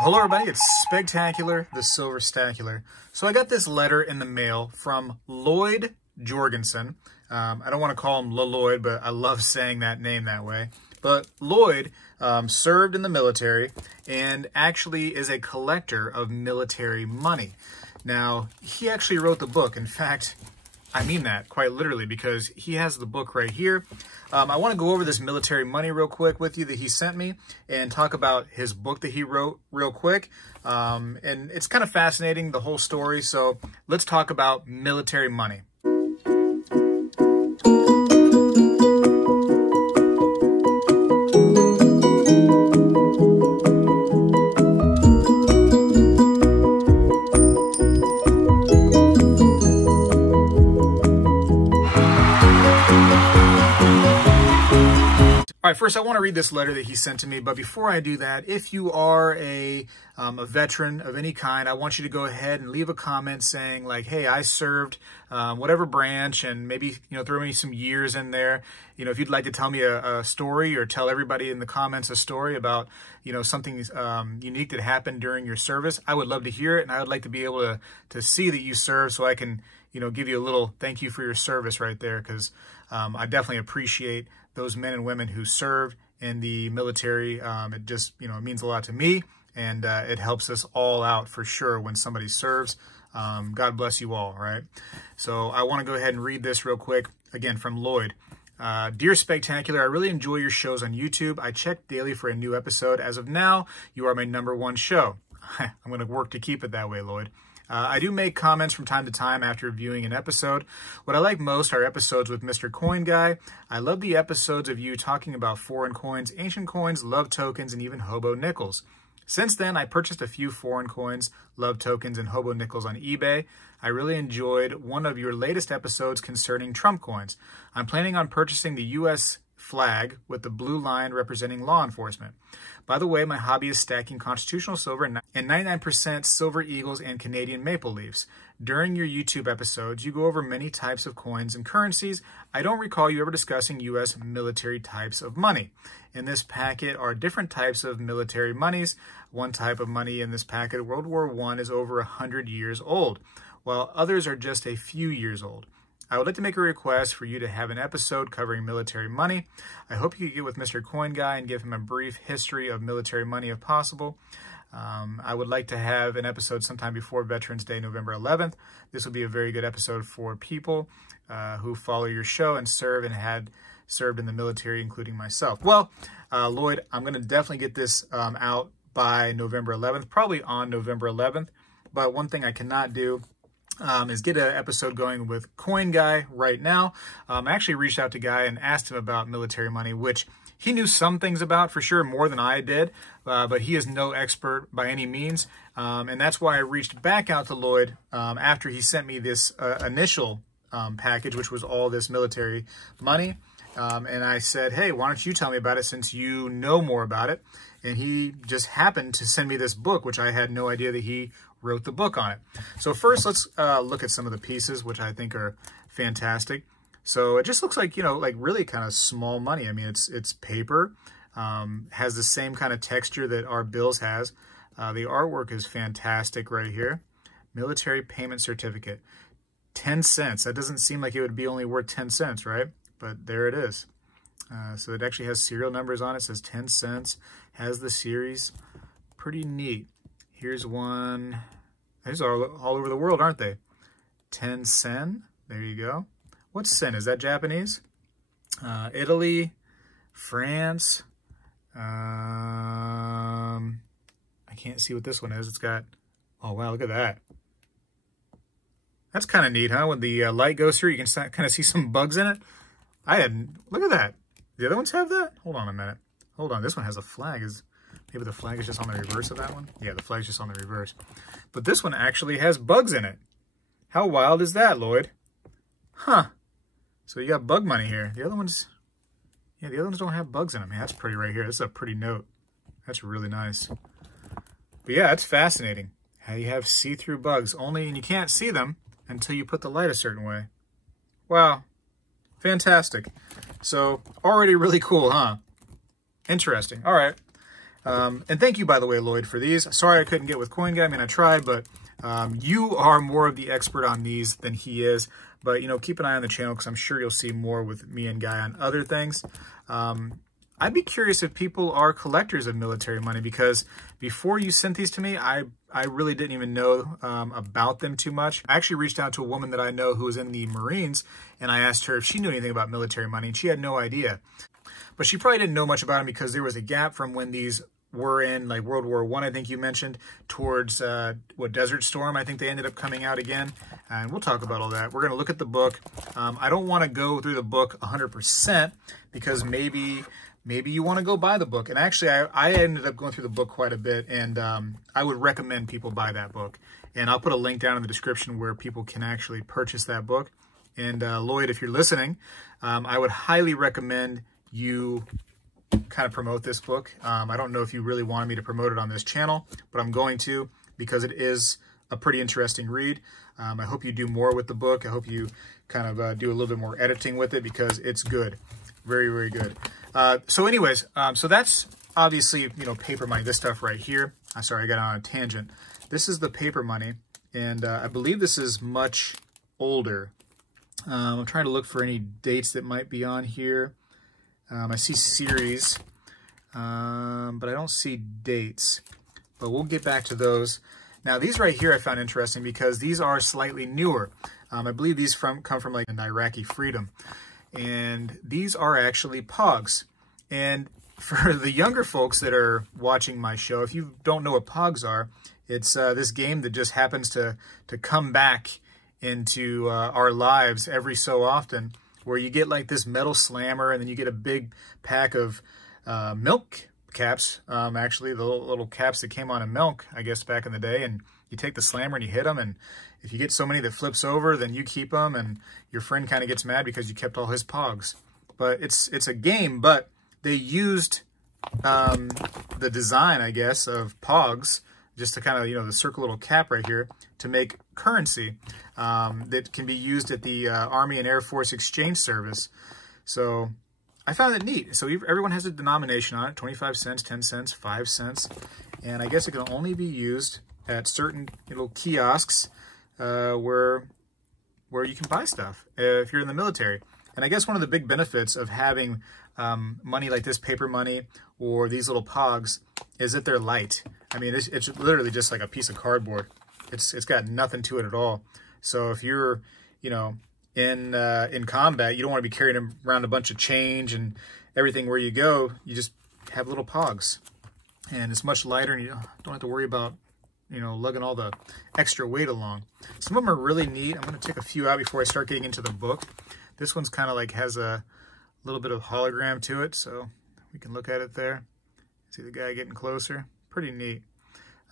Hello everybody, it's Spegtacular, the Silverstacular. So I got this letter in the mail from Lloyd Jorgensen. I don't want to call him Lloyd, but I love saying that name that way. But Lloyd served in the military and actually is a collector of military money. Now, he actually wrote the book. In fact, I mean that quite literally because he has the book right here. I want to go over this military money real quick with you that he sent me and talk about his book that he wrote real quick. And it's kind of fascinating, the whole story. So let's talk about military money. All right, first I want to read this letter that he sent to me, but before I do that, if you are a veteran of any kind, I want you to go ahead and leave a comment saying like, hey, I served whatever branch, and maybe, throw me some years in there. If you'd like to tell me a story or tell everybody in the comments a story about, something unique that happened during your service, I would love to hear it, and I would like to be able to see that you served so I can, give you a little thank you for your service right there, because I definitely appreciate those men and women who served in the military. It just, it means a lot to me, and it helps us all out for sure when somebody serves. God bless you all, right? So I want to go ahead and read this real quick, again, from Lloyd. Dear Spegtacular, I really enjoy your shows on YouTube. I check daily for a new episode. As of now, you are my #1 show. I'm going to work to keep it that way, Lloyd. I do make comments from time to time after viewing an episode. What I like most are episodes with Mr. Coin Guy. I love the episodes of you talking about foreign coins, ancient coins, love tokens, and even hobo nickels. Since then, I purchased a few foreign coins, love tokens, and hobo nickels on eBay. I really enjoyed one of your latest episodes concerning Trump coins. I'm planning on purchasing the U.S. flag with the blue line representing law enforcement. By the way, my hobby is stacking constitutional silver and 99% silver eagles and Canadian maple leafs. During your YouTube episodes, you go over many types of coins and currencies. I don't recall you ever discussing U.S. military types of money. In this packet are different types of military monies. One type of money in this packet, World War I, is over 100 years old, while others are just a few years old. I would like to make a request for you to have an episode covering military money. I hope you could get with Mr. Coin Guy and give him a brief history of military money if possible. I would like to have an episode sometime before Veterans Day, November 11th. This would be a very good episode for people who follow your show and serve and had served in the military, including myself. Well, Lloyd, I'm going to definitely get this out by November 11th, probably on November 11th. But one thing I cannot do is get an episode going with Coin Guy right now. I actually reached out to Guy and asked him about military money, which he knew some things about for sure, more than I did, but he is no expert by any means. And that's why I reached back out to Lloyd after he sent me this initial package, which was all this military money. And I said, hey, why don't you tell me about it since you know more about it? And he just happened to send me this book, which I had no idea that he wrote the book on it. So first, let's look at some of the pieces, which I think are fantastic. So it just looks like, like really kind of small money. I mean, it's paper, has the same kind of texture that our bills has. The artwork is fantastic right here. Military payment certificate, 10 cents. That doesn't seem like it would be only worth 10 cents, right? But there it is. So it actually has serial numbers on it. It says 10 cents, has the series. Pretty neat. Here's one. These are all over the world, aren't they? 10 sen. There you go. What's sen? Is that Japanese? Italy, France. I can't see what this one is. It's got, oh wow, look at that. That's kind of neat, huh? When the light goes through, you can kind of see some bugs in it. Look at that. The other ones have that? Hold on a minute. Hold on, this one has a flag. Maybe the flag is just on the reverse of that one? Yeah, the flag's just on the reverse. But this one actually has bugs in it. How wild is that, Lloyd? Huh. So you got bug money here. The other ones, yeah, the other ones don't have bugs in them. Yeah, that's pretty right here. This is a pretty note. That's really nice. But yeah, it's fascinating how you have see-through bugs and you can't see them until you put the light a certain way. Wow. Fantastic. So already really cool, huh? Interesting. All right. And thank you, by the way, Lloyd, for these. Sorry I couldn't get with Coin Guy. I mean, I tried, but you are more of the expert on these than he is. But, you know, keep an eye on the channel because I'm sure you'll see more with me and Guy on other things. I'd be curious if people are collectors of military money, because before you sent these to me, I really didn't even know about them too much. I actually reached out to a woman that I know who was in the Marines, and I asked her if she knew anything about military money, and she had no idea. But she probably didn't know much about them because there was a gap from when these were in, like, World War I, I think you mentioned, towards, Desert Storm. I think they ended up coming out again, and we'll talk about all that. We're going to look at the book. I don't want to go through the book 100% because maybe you want to go buy the book. And actually, I ended up going through the book quite a bit, and I would recommend people buy that book. And I'll put a link down in the description where people can actually purchase that book. And Lloyd, if you're listening, I would highly recommend you kind of promote this book. I don't know if you really wanted me to promote it on this channel, but I'm going to because it is a pretty interesting read. I hope you do more with the book. I hope you kind of do a little bit more editing with it because it's good. Very, very good. So anyways, so that's obviously, you know, paper money, this stuff right here. Sorry, I got on a tangent. This is the paper money, and I believe this is much older. I'm trying to look for any dates that might be on here. I see series, but I don't see dates, but we'll get back to those. Now, these right here I found interesting because these are slightly newer. I believe these come from like an Iraqi freedom. And these are actually Pogs. And for the younger folks that are watching my show, if you don't know what Pogs are, it's this game that just happens to come back into our lives every so often, where you get like this metal slammer, and then you get a big pack of milk caps, actually the little caps that came on in milk, I guess, back in the day, and you take the slammer and you hit them, and if you get so many that flips over, then you keep them, and your friend kind of gets mad because you kept all his Pogs. But it's a game, but they used the design, I guess, of Pogs, just to kind of, you know, the circle little cap right here, to make currency that can be used at the Army and Air Force Exchange Service. So I found it neat. So everyone has a denomination on it, 25 cents, 10 cents, 5 cents. And I guess it can only be used at certain little kiosks where you can buy stuff if you're in the military. And I guess one of the big benefits of having money like this, paper money, or these little Pogs, is that they're light. I mean, it's literally just like a piece of cardboard. It's got nothing to it at all. So if you're, you know, in combat, you don't want to be carrying around a bunch of change and everything where you go. You just have little Pogs, and it's much lighter, and you don't have to worry about, you know, lugging all the extra weight along. Some of them are really neat. I'm going to take a few out before I start getting into the book. This one's kind of like has a little bit of hologram to it, so we can look at it there. See the guy getting closer. Pretty neat.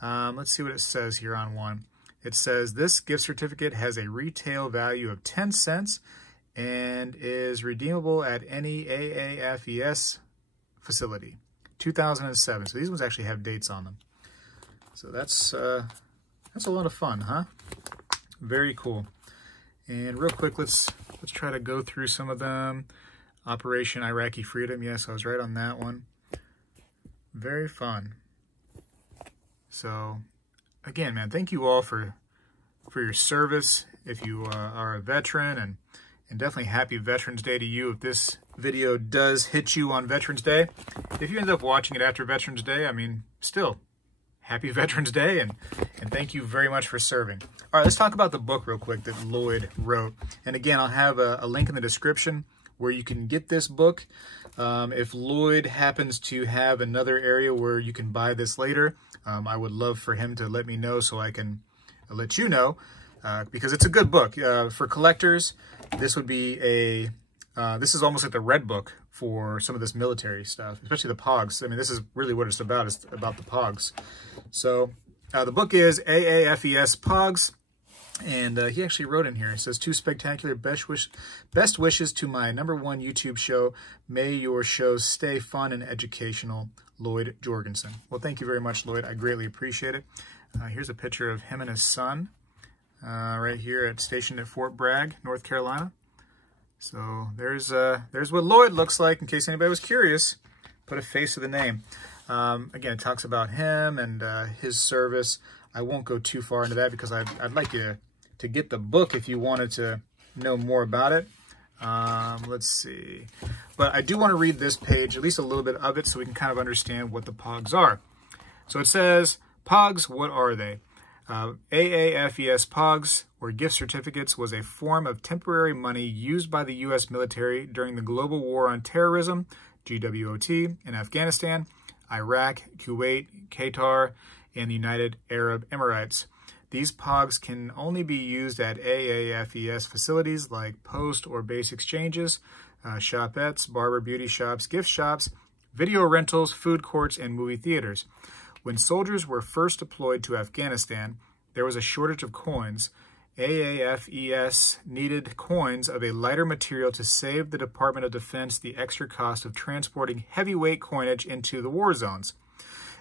Let's see what it says here on one. It says, this gift certificate has a retail value of 10 cents and is redeemable at any aafes facility. 2007. So these ones actually have dates on them. So that's a lot of fun, huh? Very cool. And real quick, let's try to go through some of them. Operation Iraqi Freedom. Yes, I was right on that one. Very fun. So, again, man, thank you all for your service. If you are a veteran, and definitely happy Veterans Day to you if this video does hit you on Veterans Day. If you end up watching it after Veterans Day, I mean, still, happy Veterans Day, and thank you very much for serving. All right, let's talk about the book real quick that Lloyd wrote. And again, I'll have a link in the description where you can get this book. If Lloyd happens to have another area where you can buy this later, I would love for him to let me know so I can let you know, because it's a good book. For collectors, this would be this is almost like the red book for some of this military stuff, especially the Pogs. I mean, this is really what it's about. It's about the Pogs. So the book is AAFES Pogs. And he actually wrote in here, it says, "To Spegtacular, best wishes to my #1 YouTube show. May your shows stay fun and educational, Lloyd Jorgensen." Well, thank you very much, Lloyd. I greatly appreciate it. Here's a picture of him and his son right here stationed at Fort Bragg, North Carolina. So there's what Lloyd looks like, in case anybody was curious. Put a face to the name. Again, it talks about him and his service. I won't go too far into that because I'd like you to get the book if you wanted to know more about it. Let's see. But I do want to read this page, at least a little bit of it, so we can kind of understand what the Pogs are. So it says, Pogs, what are they? AAFES Pogs, or gift certificates, was a form of temporary money used by the U.S. military during the Global War on Terrorism, GWOT, in Afghanistan, Iraq, Kuwait, Qatar, and the United Arab Emirates. These Pogs can only be used at AAFES facilities like post or base exchanges, shopettes, barber beauty shops, gift shops, video rentals, food courts, and movie theaters. When soldiers were first deployed to Afghanistan, there was a shortage of coins. AAFES needed coins of a lighter material to save the Department of Defense the extra cost of transporting heavyweight coinage into the war zones.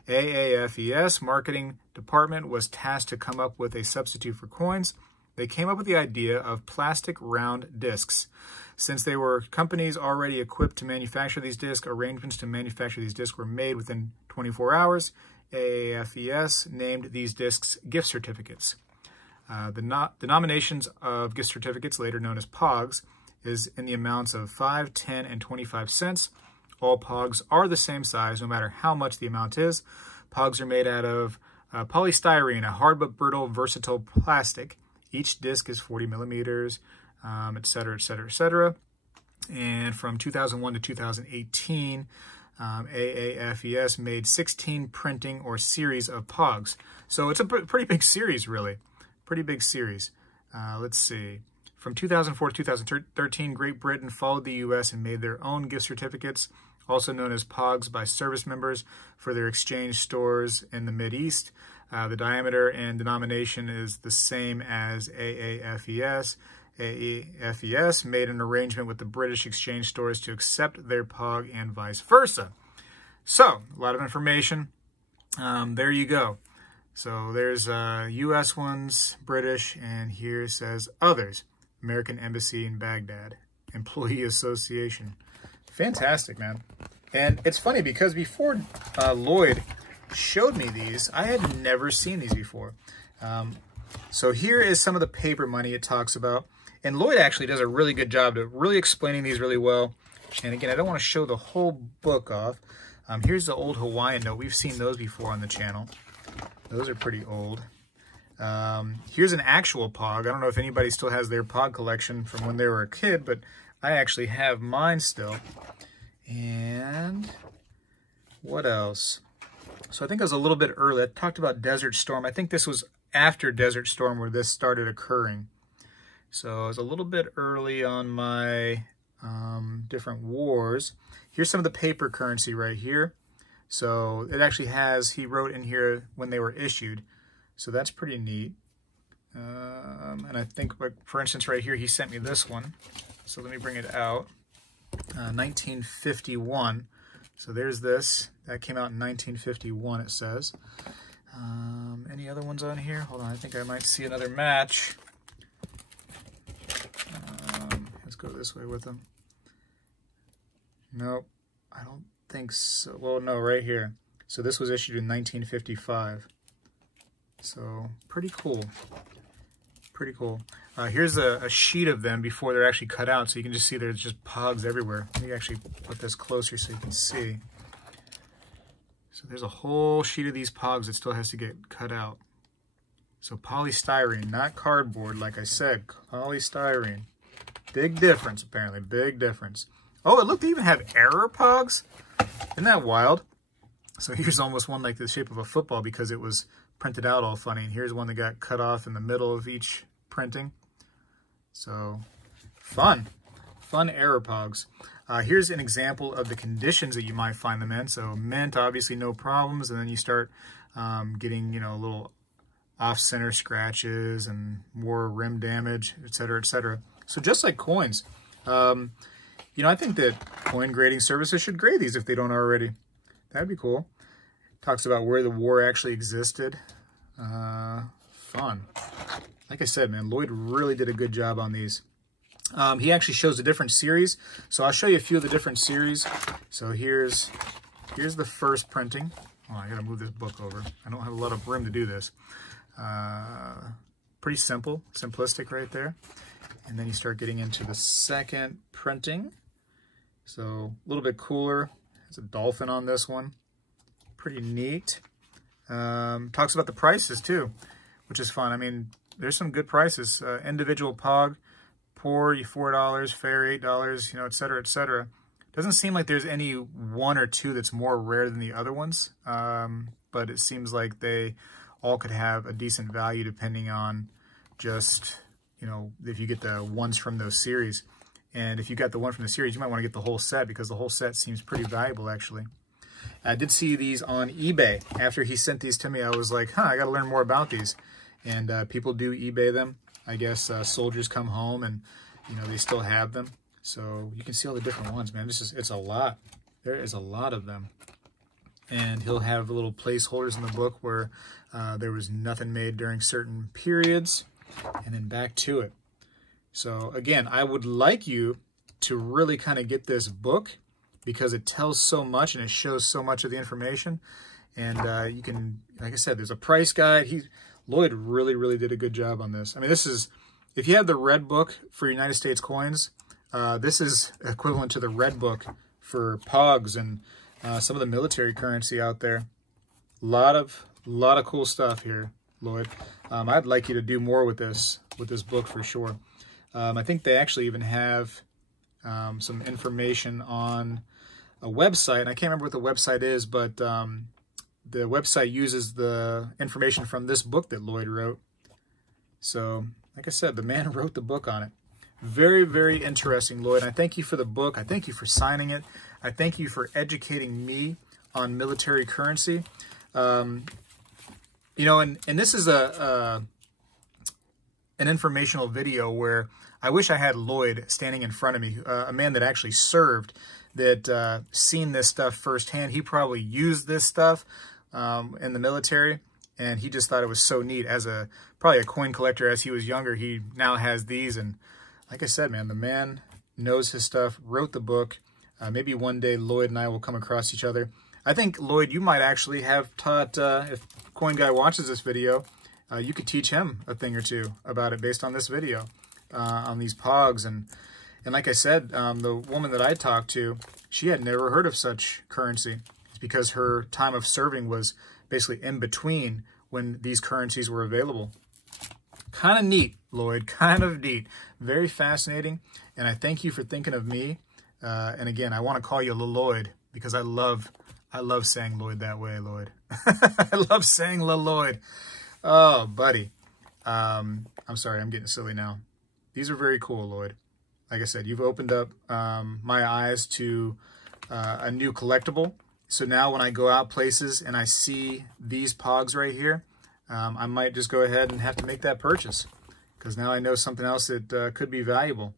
AAFES marketing department was tasked to come up with a substitute for coins. They came up with the idea of plastic round discs. Since they were companies already equipped to manufacture these discs, arrangements to manufacture these discs were made within 24 hours. AAFES named these discs gift certificates. The denominations of gift certificates, later known as Pogs, is in the amounts of 5, 10, and 25 cents. All Pogs are the same size, no matter how much the amount is. Pogs are made out of polystyrene, a hard but brittle, versatile plastic. Each disc is 40 millimeters, etc., etc., etc. And from 2001 to 2018, AAFES made 16 printing or series of Pogs. So it's a pretty big series, really. Pretty big series. Let's see. From 2004 to 2013, Great Britain followed the U.S. and made their own gift certificates, also known as Pogs by service members, for their exchange stores in the Mideast. The diameter and denomination is the same as AAFES. AAFES made an arrangement with the British exchange stores to accept their Pog and vice versa. So, a lot of information. There you go. So there's U.S. ones, British, and here it says others. American Embassy in Baghdad, Employee Association. Fantastic, man. And it's funny because before Lloyd showed me these, I had never seen these before. So here is some of the paper money it talks about. And Lloyd actually does a really good job of really explaining these really well. And again, I don't want to show the whole book off. Here's the old Hawaiian note. We've seen those before on the channel. Those are pretty old. Here's an actual Pog. I don't know if anybody still has their Pog collection from when they were a kid, but I actually have mine still. And what else? So I think it was a little bit early. I talked about Desert Storm. I think this was after Desert Storm where this started occurring. So I was a little bit early on my different wars. Here's some of the paper currency right here. So it actually has, he wrote in here when they were issued. So that's pretty neat. And I think, like, for instance, right here, he sent me this one. So let me bring it out. 1951. So there's this. That came out in 1951, it says. Any other ones on here? Hold on, I think I might see another match. Let's go this way with them. Nope, I don't think so. Well, no, right here. So this was issued in 1955. So pretty cool. Pretty cool. Here's a sheet of them before they're actually cut out, so you can just see there's just Pogs everywhere. Let me actually put this closer so you can see. So there's a whole sheet of these Pogs that still has to get cut out. So polystyrene, not cardboard, like I said. Polystyrene. Big difference, apparently. Big difference. Oh, look, they even have error Pogs. Isn't that wild? So here's almost one like the shape of a football because it was printed out all funny. And here's one that got cut off in the middle of each printing. So fun. Fun error Pogs. Here's an example of the conditions that you might find them in. So mint, obviously no problems. And then you start getting, you know, little off-center scratches and more rim damage, etc., etc. So just like coins, you know, I think that coin grading services should grade these if they don't already. That'd be cool. Talks about where the war actually existed. Fun. Like I said, man, Lloyd really did a good job on these. He actually shows a different series. So I'll show you a few of the different series. So here's here's the first printing. Oh, I gotta move this book over. I don't have a lot of room to do this. Pretty simple, simplistic right there. And then you start getting into the second printing. So a little bit cooler. There's a dolphin on this one. Pretty neat. Talks about the prices too, which is fun. I mean, there's some good prices. Individual Pog, poor, $4, fair, $8, you know, et cetera, et cetera. Doesn't seem like there's any one or two that's more rare than the other ones, but it seems like they all could have a decent value depending on just, you know, if you get the ones from those series. And if you got the one from the series, you might want to get the whole set because the whole set seems pretty valuable, actually. I did see these on eBay. After he sent these to me, I was like, I got to learn more about these. And people do eBay them. I guess soldiers come home and, you know, they still have them. So you can see all the different ones, man. It's a lot. There is a lot of them. And he'll have little placeholders in the book where there was nothing made during certain periods. And then back to it. So again, I would like you to really kind of get this book because it tells so much and it shows so much of the information. And you can, like I said, there's a price guide. Lloyd really did a good job on this. I mean, this is, if you have the red book for United States coins, this is equivalent to the red book for Pogs and some of the military currency out there. Lot of cool stuff here, Lloyd. I'd like you to do more with this book for sure. I think they actually even have some information on a website. And I can't remember what the website is, but the website uses the information from this book that Lloyd wrote. So, like I said, the man wrote the book on it. Very interesting, Lloyd. I thank you for the book. I thank you for signing it. I thank you for educating me on military currency. You know, and this is an informational video where I wish I had Lloyd standing in front of me, a man that actually served, that seen this stuff firsthand. He probably used this stuff in the military, and he just thought it was so neat. As probably a coin collector as he was younger, he now has these. And like I said, man, the man knows his stuff, wrote the book. Maybe one day Lloyd and I will come across each other. I think, Lloyd, you might actually have taught, if Coin Guy watches this video, you could teach him a thing or two about it based on this video, on these Pogs. And like I said, the woman that I talked to, she had never heard of such currency. It's because her time of serving was basically in between when these currencies were available. Kind of neat, Lloyd, kind of neat. Very fascinating, and I thank you for thinking of me. And again, I want to call you Lloyd because I love saying Lloyd that way, Lloyd. I love saying Lloyd. Oh, buddy. I'm sorry, I'm getting silly now. These are very cool, Lloyd. Like I said, you've opened up my eyes to a new collectible. So now when I go out places and I see these Pogs right here, I might just go ahead and have to make that purchase because now I know something else that could be valuable.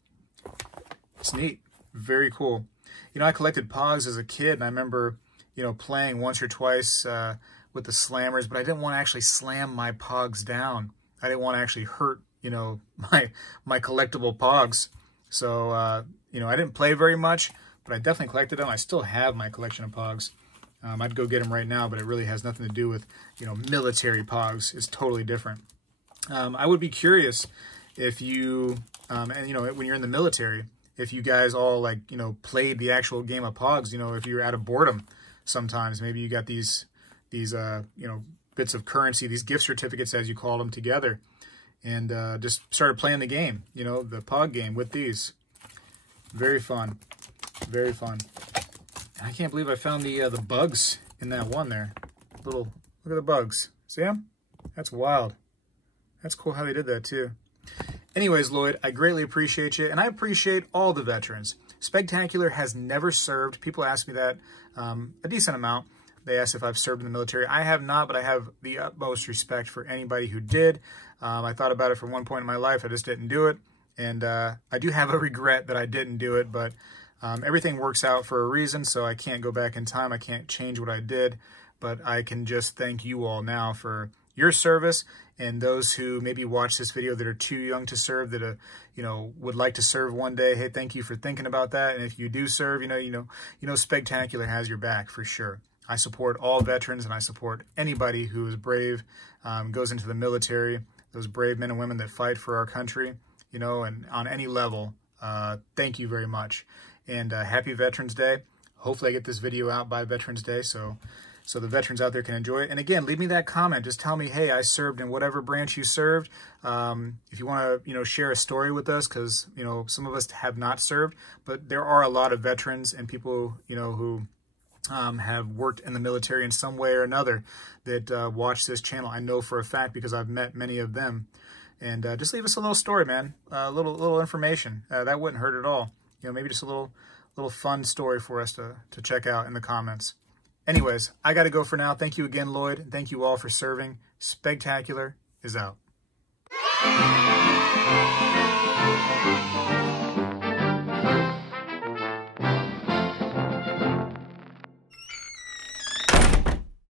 It's neat. Very cool. You know, I collected Pogs as a kid, and I remember, you know, playing once or twice with the slammers, but I didn't want to actually slam my Pogs down. I didn't want to actually hurt, you know, my collectible Pogs. So, you know, I didn't play very much, but I definitely collected them. I still have my collection of Pogs. I'd go get them right now, but it really has nothing to do with, you know, military Pogs. It's totally different. I would be curious if you, and, you know, when you're in the military, if you guys all, like, you know, played the actual game of Pogs, you know, if you're out of boredom sometimes, maybe you got these you know, bits of currency, these gift certificates, as you call them, together, and just started playing the game, you know, the Pog game with these. Very fun. Very fun. I can't believe I found the bugs in that one there. Look at the bugs. See them? That's wild. That's cool how they did that too. Anyways, Lloyd, I greatly appreciate you, and I appreciate all the veterans. Spegtacular has never served. People ask me that a decent amount. They ask if I've served in the military. I have not, but I have the utmost respect for anybody who did. I thought about it for one point in my life. I just didn't do it. And I do have a regret that I didn't do it, but everything works out for a reason, so I can't go back in time. I can't change what I did, but I can just thank you all now for your service, and those who maybe watch this video that are too young to serve, that you know, would like to serve one day. Hey, thank you for thinking about that. And if you do serve, you know, Spegtacular has your back for sure. I support all veterans, and I support anybody who is brave, goes into the military, those brave men and women that fight for our country, you know, and on any level. Thank you very much. And happy Veterans Day. Hopefully I get this video out by Veterans Day so the veterans out there can enjoy it. And again, leave me that comment. Just tell me, hey, I served in whatever branch you served. If you want to, you know, share a story with us, because, you know, some of us have not served, but there are a lot of veterans and people, you know, who have worked in the military in some way or another that watch this channel. I know for a fact because I've met many of them. And just leave us a little story, man. A little information. That wouldn't hurt at all. You know, maybe just a little fun story for us to check out in the comments. Anyways, I got to go for now. Thank you again, Lloyd. And thank you all for serving. Spegtacular is out.